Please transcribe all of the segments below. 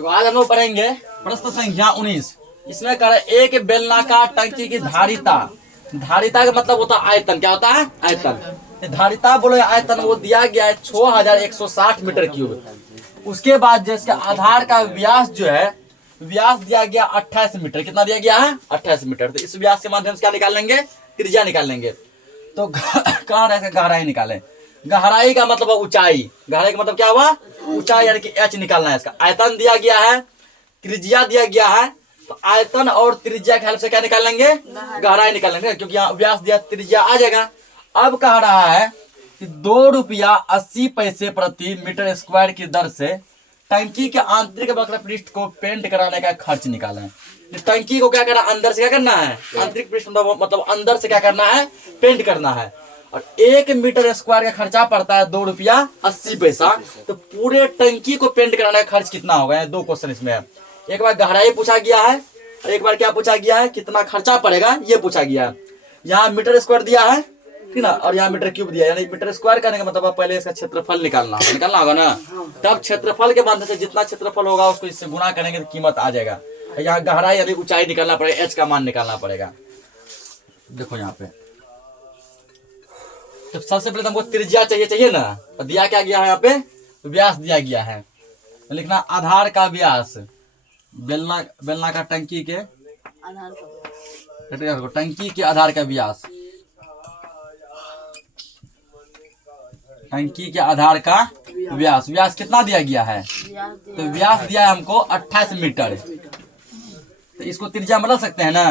तो आज हम लोग पढ़ेंगे प्रश्न संख्या 19। इसमें कर एक बेलनाकार टंकी की धारिता, धारिता का मतलब होता है आयतन। क्या होता है? आयतन। धारिता बोले आयतन, वो दिया गया है 6160 मीटर क्यूब। उसके बाद जो इसके आधार का व्यास जो है, व्यास दिया गया 28 मीटर। कितना दिया गया है? 28 मीटर। तो इस व्यास के माध्यम से क्या निकाल लेंगे? त्रिज्या निकाल लेंगे। तो कहाँ रह गहराई निकालें? गहराई का मतलब ऊंचाई। गहराई का मतलब क्या हुआ? ऊंचाई, यानी कि एच निकालना है। इसका आयतन दिया गया है, त्रिज्या दिया गया है, तो आयतन और त्रिज्या के हेल्प से क्या निकाल लेंगे? गहराई निकाल लेंगे, क्योंकि यहाँ व्यास दिया, त्रिज्या आ जाएगा। अब कह रहा है कि 2 रुपया 80 पैसे प्रति मीटर स्क्वायर की दर से टंकी के आंतरिक वक्र पृष्ठ को पेंट कराने का खर्च निकालें। टंकी को क्या करना? अंदर से क्या करना है? आंतरिक पृष्ठ मतलब अंदर से क्या करना है? पेंट करना है। और 1 मीटर स्क्वायर का खर्चा पड़ता है 2 रुपया 80 पैसा। तो पूरे टंकी को पेंट कराने का खर्च कितना होगा? 2 क्वेश्चन इसमें है। एक बार गहराई पूछा गया है और एक बार क्या पूछा गया है? कितना खर्चा पड़ेगा, ये पूछा गया है। यहाँ मीटर स्क्वायर दिया है, ठीक ना, और यहाँ मीटर क्यूब दिया है। यानी मीटर स्क्वायर करने का मतलब पहले इसका क्षेत्रफल निकालना होगा ना। तब क्षेत्रफल के माध्यम से जितना क्षेत्रफल होगा उसको इससे गुणा करेंगे तो कीमत आ जाएगा। यहाँ गहराई यानी ऊंचाई निकालना पड़ेगा, एच का मान निकालना पड़ेगा। देखो यहाँ पे तो सबसे पहले हमको त्रिज्या चाहिए ना। तो दिया क्या गया है? यहाँ पे व्यास दिया गया है। तो लिखना आधार का व्यास, बेलना का टंकी के आधार का व्यास, टंकी के आधार का व्यास। व्यास कितना दिया गया है? तो व्यास दिया है हमको 28 मीटर। तो इसको त्रिज्या बदल सकते हैं ना।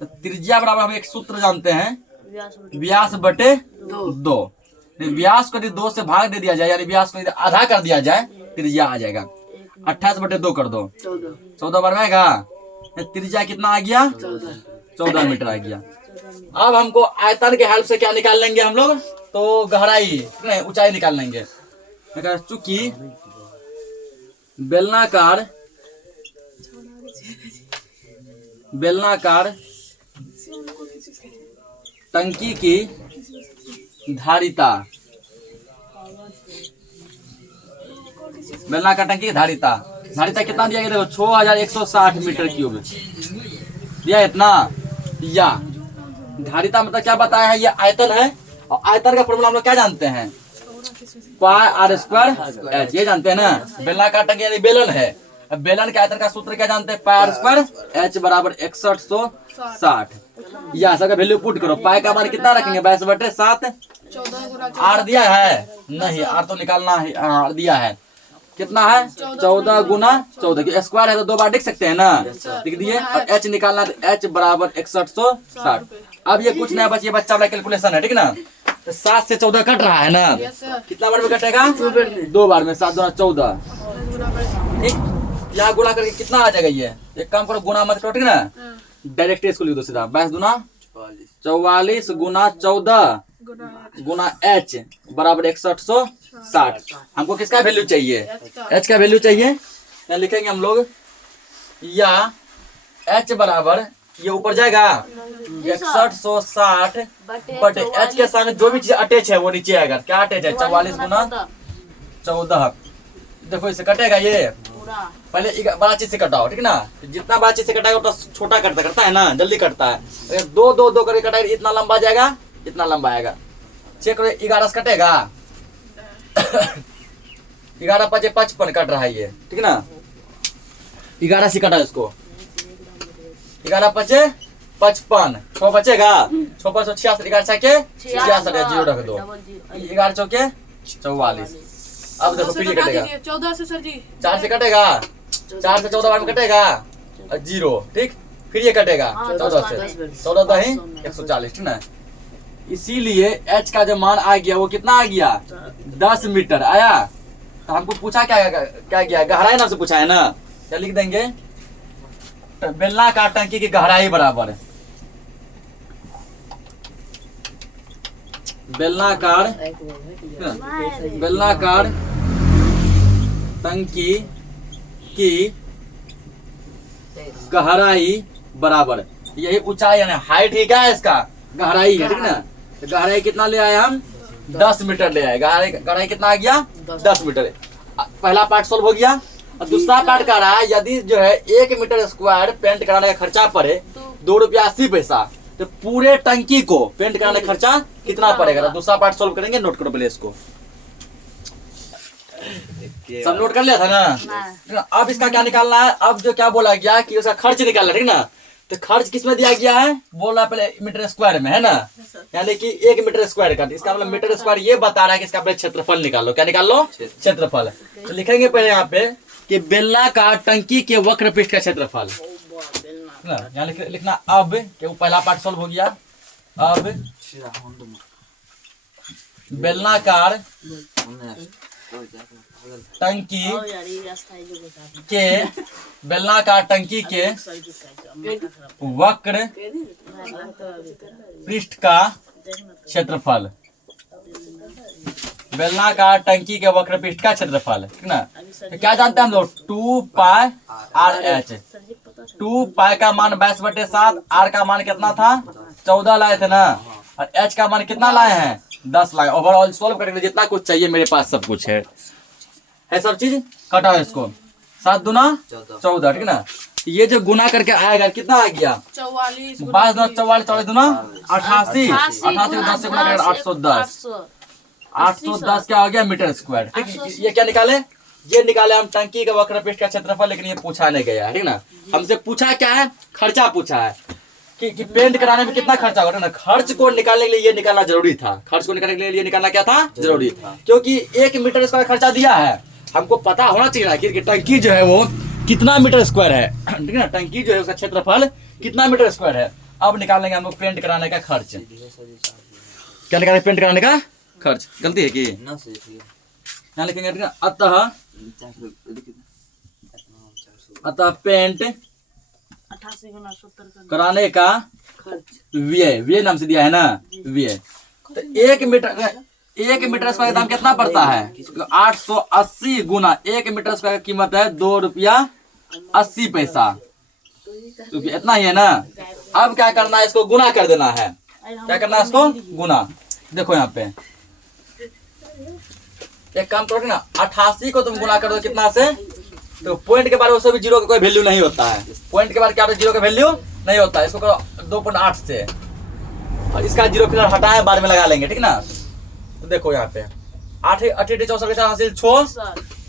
तो त्रिज्या बराबर हम एक सूत्र जानते हैं, व्यास बटे 2। व्यास को यदि 2 से भाग दे दिया जाए, यानी व्यास को यदि आधा कर दिया जाए, त्रिज्या आ जाएगा। 28 बटे 2 कर दो, 14 बार आएगा। त्रिज्या कितना आ गया? 14 मीटर आ गया। अब हमको आयतन के हेल्प से क्या निकाल लेंगे हम लोग? तो गहराई नहीं, ऊंचाई निकाल लेंगे। चूंकि बेलनाकार टंकी की धारिता, बेलनाकार टंकी की धारिता कितना दिया गया? देखो 6160 मीटर क्यूब दिया। इतना या धारिता मतलब क्या बताया है? ये आयतन है। और आयतन का फॉर्मूला हम लोग क्या जानते हैं? पाई आर स्क्वायर एच, ये जानते हैं ना। बेलनाकार टंकी यानी बेलन है। अब बेलन के आयतन का सूत्र क्या जानते हैं? पाई आर स्क्वायर एच बराबर 6160। या सबका वैल्यू पुट करो। पाई का मान कितना रखेंगे? 22/7। आर दिया है? नहीं, आर तो निकालना है। आर दिया है कितना है? 14 गुना 14 की स्क्वायर है तो 2 बार लिख सकते हैं ना, लिख दिए। और एच निकालना, तो एच बराबर 6160। अब ये कुछ नया बच्चे बच्चा वाला कैलकुलेशन है, ठीक ना। तो 7 से 14 कट रहा है ना। कितना बार में कटेगा? 2 बार में। 7 दूना 14, ठीक। यहाँ गुणा करके कितना आ जाएगा? ये एक काम करो, गुणा मत करो, ठीक ना, डायरेक्ट इसको लिख दो सीधा। 22 दूना 44 गुना 14 गुना एच बराबर 6160। हमको किसका वैल्यू चाहिए? एच का वैल्यू चाहिए। यहाँ लिखेंगे हम लोग, या एच बराबर, ये ऊपर जाएगा 6160 बटे एच के साथ जो भी चीज अटैच है वो नीचे आएगा। क्या अटैच है? 44 गुना 14। देखो इसे कटेगा ये। पहले बड़ा चीज से कटाओ, ठीक ना। जितना बड़ा चीज से कटाएगा उतना छोटा करता है ना, जल्दी कटता है। अगर 2 करके कटाएगा इतना लंबा जाएगा, इतना लंबा आएगा। चेक करो, 11 से कटेगा। 11 5 55 कट रहा है ये, ठीक ना। 11 से कटा इसको, 11 5 55, 6 बचेगा। 6 5 66, 11 छके 66, 0 रख दो। 11 चौके 44। अब देखो फिर ये कटेगा 14 से सर जी 4 से कटेगा, 4 से 14 बार में कटेगा 0, ठीक। फिर ये कटेगा 14 से, 14 दही 140, ठीक ना। इसीलिए एच का जो मान आ गया वो कितना आ गया? 10 मीटर आया। तो हमको पूछा क्या गया? गहराई नाम से पूछा है ना। क्या लिख देंगे? बेलनाकार टंकी की गहराई बराबर बेलनाकार टंकी की गहराई बराबर, यही ऊंचाई यानी हाइट ही क्या है इसका? गहराई है, ठीक ना। तो गहराई कितना ले आए हम? 10 मीटर ले आए। गहराई कितना आ गया? 10 मीटर। पहला पार्ट सोल्व हो गया। और दूसरा पार्ट कह रहा है यदि जो है 1 मीटर स्क्वायर पेंट कराने का खर्चा पड़े 2 रुपया 80 पैसा, तो पूरे टंकी को पेंट कराने का खर्चा कितना पड़ेगा? तो दूसरा पार्ट सोल्व करेंगे, नोट करो पहले इसको। सब नोट कर लिया था ना? अब इसका क्या निकालना है? अब जो क्या बोला गया कि उसका खर्च निकालना, ठीक ना? तो खर्च किसमें दिया गया है? बोल रहा है पहले मीटर स्क्वायर में, है ना? यानी कि 1 मीटर स्क्वायर का, इसका मतलब मीटर स्क्वायर ये बता रहा है कि इसका पहले क्षेत्रफल निकालो। क्या निकाल लो? क्षेत्रफल। तो लिखेंगे पहले यहाँ पे कि बेलनाकार टंकी के वक्र पृष्ठ का क्षेत्रफल। यहाँ लिखना अब कि वो पहला पार्ट सॉल्व हो गया। अब बेलनाकार टंकी के बेलनाकार टंकी के वक्र पृष्ठ का क्षेत्रफल, बेलनाकार टंकी के वक्र पृष्ठ का क्षेत्रफल, ठीक ना? तो क्या जानते हैं हम लोग? 2 पाई आर एच। 2 पाई का मान 22/7, आर का मान कितना था? 14 लाए थे ना, और एच का मान कितना लाए हैं? 10 लाए। ओवरऑल सॉल्व करने के लिए जितना कुछ चाहिए मेरे पास सब कुछ है सब चीज कटा है इसको। 7 दूना 14, ठीक ना? ये जो गुना करके आएगा कितना आ गया? 44 22 दूना 44, 44 दूना 88, 88 को 10 से गुना करेगा 810। 810 क्या हो गया? Metre square. ठीक, ये क्या निकाले? ये निकाले हम टंकी का वक्र पृष्ठ का क्षेत्रफल, लेकिन ये पूछा नहीं गया है, ठीक ना? हमसे पूछा क्या है? खर्चा पूछा है कि पेंट कराने में कितना खर्चा होगा ना। खर्च को निकालने के लिए ये निकालना जरूरी था। खर्च को निकालने के लिए निकालना क्या था? जरूरी, क्योंकि 1 मीटर स्क्वायर खर्चा दिया है। हमको पता होना चाहिए कि टंकी जो है वो कितना मीटर स्क्वायर है, ठीक है ना? टंकी जो है उसका क्षेत्रफल कितना मीटर स्क्वायर है। अब निकालेंगे हम लोग पेंट कराने का खर्च। क्या निकालेंगे? पेंट कराने का खर्च। गलती है कि यहाँ लिखेंगे, ठीक है? अतः पेंट 88 गुना 70 कराने का व्यय नाम से दिया है ना, व्यय। तो 1 मीटर स्क्वायर का दाम कितना पड़ता है? 880 गुना 1 मीटर स्क्वायर की कीमत है 2 रुपया 80 पैसा। इतना ही है ना? अब क्या करना है? इसको गुना कर देना है। क्या करना है? इसको गुना। देखो यहाँ पे एक काम करो ना, 88 को तुम गुना कर दो कितना से? तो पॉइंट के बाद उससे भी जीरो का कोई वैल्यू नहीं होता है। पॉइंट के बाद क्या होता है? जीरो का वैल्यू नहीं होता है। इसको करो 2.8 से, और इसका जीरो फिलहाल हटाए, बाद में लगा लेंगे, ठीक ना? तो देखो यहाँ पे 8 8 64 के 4 हासिल 6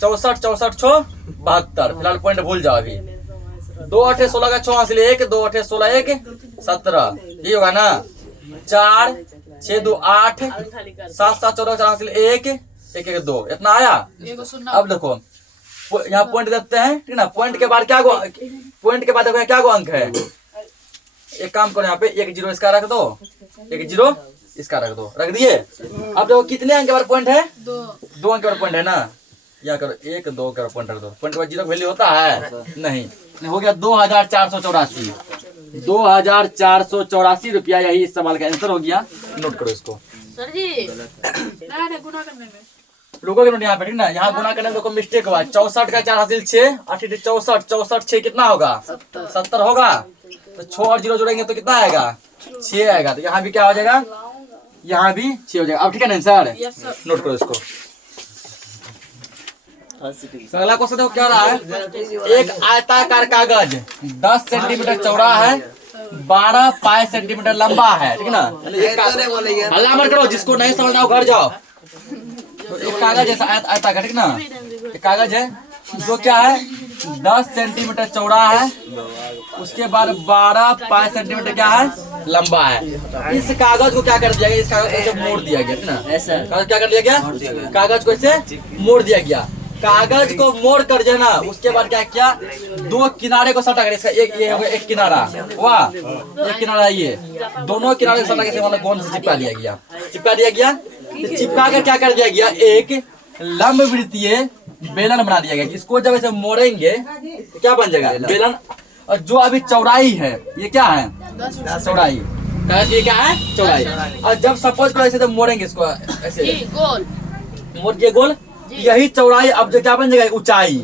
64 64 6 72। फिलहाल पॉइंट भूल जाओ अभी। 2 8 16 का 6 हासिल 1, 2 8 16 1 17, ये होगा ना? 4 6 2 8 7 7 14 4 हासिल 1 1 1 2, इतना आया। अब देखो यहाँ पॉइंट देते हैं, ठीक ना? पॉइंट के बाद क्या पॉइंट के बाद देखो क्या को अंक है? एक काम करो, यहाँ पे 1 0 इसका रख दो, 1 0 इसका रख दो, रख दिए। अब देखो कितने अंक के बाद पॉइंट है? 2 अंक के बाद पॉइंट है ना? या करो 1 2 करो, पॉइंट रख दो। पॉइंट के बाद जीरो वैल्यू होता है? नहीं। हो गया 2484। 2484 रुपया, यही इस सवाल का आंसर हो गया। नोट करो इसको सर जी। गुना करने में लोगों के नोट यहाँ पे, ठीक ना? यहाँ गुना करने में मिस्टेक हुआ। 64 का 4 हासिल 6, 8 64 64 6 कितना होगा? 70 होगा। तो 6 और 0 जोड़ेंगे तो कितना आएगा? 6 आएगा। तो यहाँ भी क्या हो जाएगा? यहाँ भी 6 हो जाएगा। अब ठीक है ना सर? नोट करो इसको। अगला क्वेश्चन देखो क्या रहा है? एक आयताकार कागज 10 सेंटीमीटर चौड़ा है, 12 पाई सेंटीमीटर लंबा है, ठीक ना? हल्ला मत करो, जिसको नहीं समझना हो घर जाओ। तो एक कागज ऐसा आयताकार, ठीक ना? एक कागज है जो क्या है 10 सेंटीमीटर चौड़ा है, उसके बाद 12 पाई सेंटीमीटर क्या है? लंबा है। इस कागज को क्या कर दिया गया? इस कागज को मोड़ दिया गया, ठीक ना? कागज क्या कर दिया गया? कागज को ऐसे मोड़ दिया गया। कागज को मोड़ कर जो है ना, उसके बाद क्या किया? 2 किनारे को सटा कर, इसका ये हो गया एक किनारा, वाह, एक किनारा ये, दोनों किनारे को सटा के मतलब गोंद से चिपका दिया गया। चिपका दिया गया, तो चिपका कर क्या कर दिया गया? एक लंब वृत्तीय बेलन बना दिया गया। इसको जब ऐसे मोड़ेंगे तो क्या बन जाएगा? बेलन। और जो अभी चौड़ाई है, ये क्या है? चौड़ाई। ये क्या है? चौड़ाई। और जब सपोज करो ऐसे जब मोड़ेंगे इसको ऐसे गोल, मोड़ के गोल, यही चौड़ाई अब जो क्या बन जाएगा? ऊंचाई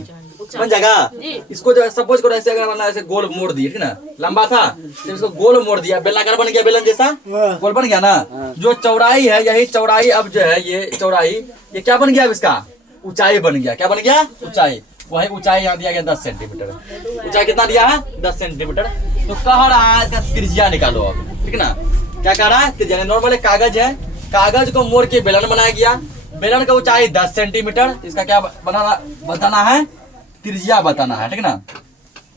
बन जाएगा। इसको जो सपोज करो ऐसे अगर ऐसे गोल मोड़ दिए, ठीक ना? लंबा था जब इसको गोल मोड़ दिया, बेलनाकार बन गया, बेलन जैसा गोल बन गया ना? जो चौड़ाई है, यही चौड़ाई अब जो है ये चौड़ाई, ये क्या बन गया? अब इसका ऊंचाई बन गया। क्या बन गया? ऊंचाई। वही ऊंचाई यहाँ दिया गया 10 सेंटीमीटर। ऊंचाई कितना दिया है? 10 सेंटीमीटर। तो कह रहा है इसका त्रिज्या निकालो अब, ठीक ना। क्या कह रहा है? त्रिज्या। नॉर्मल कागज है, कागज को मोड़ के बेलन बनाया गया। बेलन का ऊंचाई 10 सेंटीमीटर। इसका क्या बताना है? त्रिज्या बताना है, ठीक ना।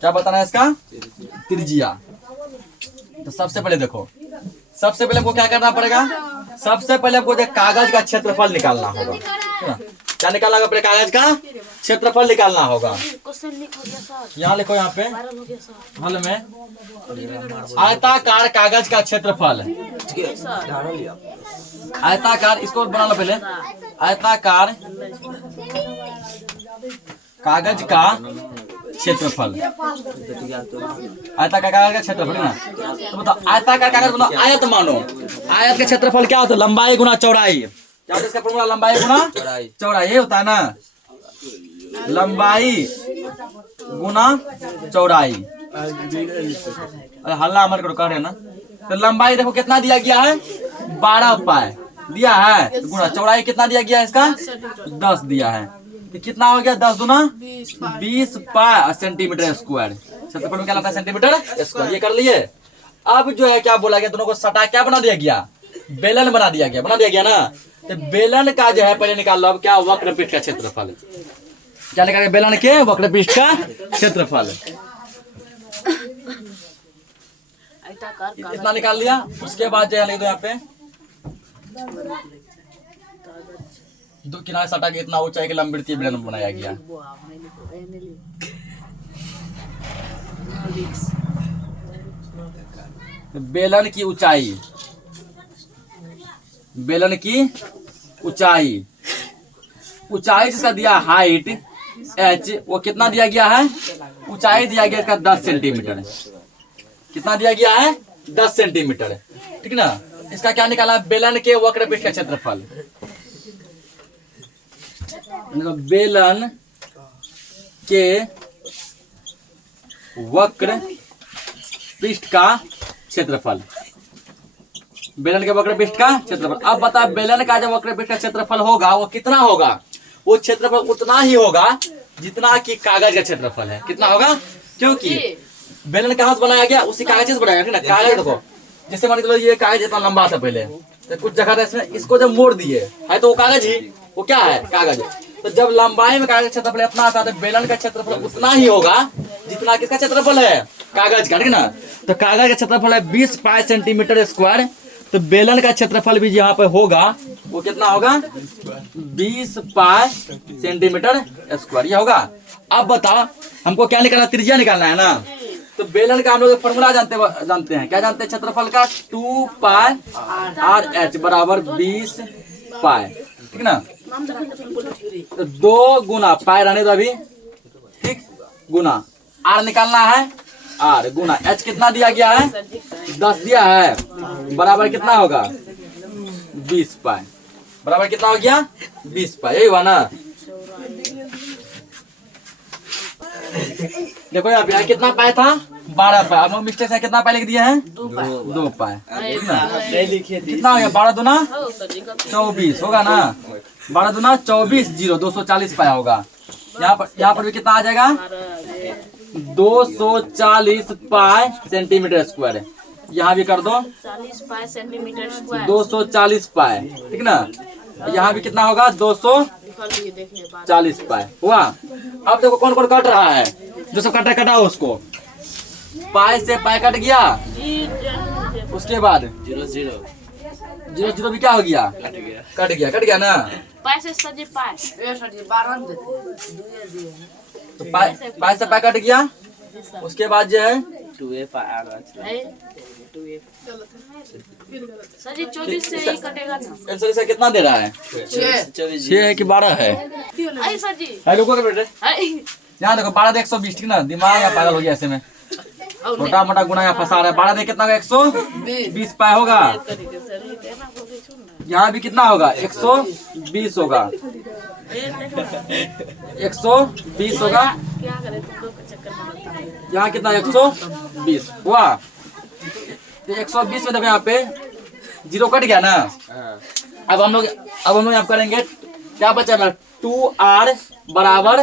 क्या बताना है इसका? त्रिज्या। तो सबसे पहले देखो, सबसे पहले हमको क्या करना पड़ेगा? सबसे पहले हमको कागज का क्षेत्रफल निकालना होगा, ठीक ना। क्या निकालना होगा? कागज का क्षेत्रफल निकालना होगा। यहाँ लिखो, यहाँ पे हल में आयताकार कागज का क्षेत्रफल। आयताकार, इसको बना लो पहले। आयताकार कागज का क्षेत्रफल, आयताकार कागज का क्षेत्रफल ना। तो बताओ, आयताकार कागज बनाओ, आयत मानो। आयत का क्षेत्रफल क्या होता है? लंबाई गुना चौड़ाई। क्या होता है इसका फॉर्मूला? लंबाई गुना चौड़ाई। ये होता है ना, लंबाई गुना चौड़ाई। हल्ला अमर करो, कह रहे ना। तो लंबाई देखो कितना दिया गया है? 12 पाई दिया है। तो गुना चौड़ाई कितना दिया गया है इसका? 10 दिया है। तो कितना हो गया? 10 दूना 20 पाई सेंटीमीटर स्क्वायर। क्षेत्रफल में क्या लगता है? Centimetre square. ये कर लिए। अब जो है क्या बोला गया? दोनों को सटा क्या बना दिया गया? बेलन बना दिया गया। बना दिया गया ना। तो बेलन का जो है पहले निकाल लो। अब क्या? वक्र पृष्ठ का क्षेत्रफल। क्या निकालेंगे? बेलन के वक्र पृष्ठ का क्षेत्रफल। इतना निकाल लिया। उसके बाद जो है लिख दो यहाँ पे, दो किनारे सटा के इतना ऊंचाई के लंबवृत्तीय बेलन बनाया गया। बेलन की ऊंचाई, बेलन की ऊंचाई, ऊंचाई जिसका दिया हाइट h, वो कितना दिया गया है? ऊंचाई दिया गया इसका 10 सेंटीमीटर। कितना दिया गया है? 10 सेंटीमीटर, ठीक ना। इसका क्या निकाला? बेलन के वक्र पृष्ठ का क्षेत्रफल। बेलन के वक्र पृष्ठ का क्षेत्रफल। बेलन के वक्र पृष्ठ का क्षेत्रफल। अब बता, बेलन का जो वक्र पृष्ठ का क्षेत्रफल होगा वो कितना होगा? वो क्षेत्रफल उतना ही होगा जितना कि कागज का क्षेत्रफल है। कितना होगा? क्योंकि बेलन कहाँ से बनाया गया? उसी कागज से बनाया गया, ठीक ना। कागज देखो, जैसे मान के चलो ये कागज इतना लंबा था पहले, तो कुछ जगह था इसमें, इसको जब मोड़ दिए है तो वो कागज ही, वो क्या है? कागज। तो जब लंबाई में कागज का क्षेत्रफल इतना आता है तो बेलन का क्षेत्रफल उतना ही होगा जितना किसका क्षेत्रफल है? कागज का, ठीक ना। तो कागज का क्षेत्रफल है 20 पाई सेंटीमीटर स्क्वायर। तो बेलन का क्षेत्रफल भी यहाँ पे होगा, वो कितना होगा? 20 पाई सेंटीमीटर स्क्वायर, ये होगा। अब बताओ हमको क्या निकालना? त्रिज्या निकालना है ना। तो बेलन का हम लोग फॉर्मूला जानते हैं। क्या जानते हैं? क्षेत्रफल का 2 पाई आर एच बराबर 20 पाई, ठीक ना। तो 2 गुना पाई रहने दो अभी, ठीक, गुना आर निकालना है। आर गुना एच कितना दिया गया है? 10 दिया है, बराबर कितना होगा? 20 पाई। बराबर कितना हो गया? 20 पाई। यही हुआ ना। देखो यहाँ पे कितना पाई था? 12 पाई। आप लोग मिस्टेक से कितना पाई लिख दिए हैं? 2 पाई। कितना हो गया? 12 दूना 24 होगा ना। 12 दूना 24, 0 240 पाई होगा। यहाँ पर भी कितना आ जाएगा? 240 पाई सेंटीमीटर स्क्वायर। यहाँ भी कर दो 40 पाई सेंटीमीटर स्क्वायर। 240 पाई, ठीक ना। यहाँ भी कितना होगा? 240 पाई हुआ। अब देखो कौन कौन कट रहा है? जो सब कटा उसको पाई से पाई कट गया। उसके बाद 0 0 भी क्या हो गया? कट गया ना। पाई से सजी पाई। तो पाई से पाई कट गया। उसके बाद जो है सजी 24 से ही कटेगा ना। आंसर इसका कितना दे रहा है? 6 है कि 12 है? आई सजी है लोगों के बेटे। आई यहाँ देखो 12 दे 120, ठीक ना। दिमाग या पागल हो गया ऐसे में, छोटा मोटा गुना या फंसा रहा है। 12 दे कितना होगा? 120 पाई होगा। यहाँ भी कितना होगा? 120 होगा। 120 होगा। यहाँ कितना? 120 हुआ। 120 में देखो यहाँ पे 0 कट गया ना। अब हम लोग यहाँ करेंगे क्या बचा? 2r बराबर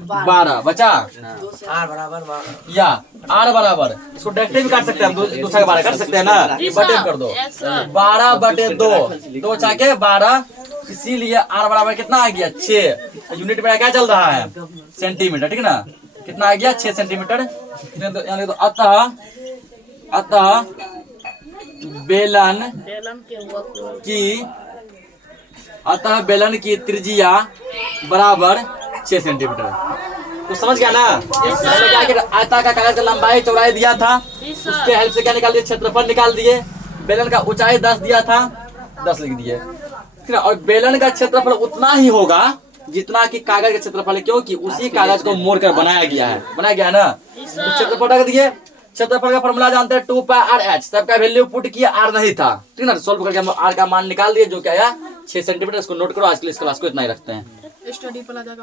12 बचा आर बराबर 12 या आर बराबर, इसको डायरेक्टली भी काट सकते हैं हम, दूसरा का 12 काट सकते हैं ना, जी बटे सर, कर दो यस सर। 12/2 2 चाके 12, इसीलिए आर बराबर कितना आ गया 6। यूनिट में क्या चल रहा है सेंटीमीटर, ठीक ना, कितना आ गया 6 सेंटीमीटर। यानी तो अतः बेलन बेलन के हुआ की अतः बेलन की त्रिज्या बराबर 6 सेंटीमीटर। तो समझ गया ना, पहले क्या किया, आयता का कागज का लंबाई चौड़ाई दिया था, जी सर। उसके हेल्प से क्या निकाल दिए, क्षेत्रफल निकाल दिए। बेलन का ऊंचाई 10 दिया था, 10 लिख दिए, ठीक है। और बेलन का क्षेत्रफल उतना ही होगा जितना कि कागज का क्षेत्रफल है, क्योंकि उसी कागज को मोड़कर बनाया गया है ना। जी तो सर। क्षेत्रफल रख दिए, क्षेत्रफल का फॉर्मूला जानते हैं 2πr/h, सबका वैल्यू पुट किया, r नहीं था, ठीक ना। सोल्व करके हम r का मान निकाल दिए जो क्या है 6 सेंटीमीटर। इसको नोट करो, आज के लिए इस क्लास को इतना ही रखते हैं। स्टडी प्लाजा का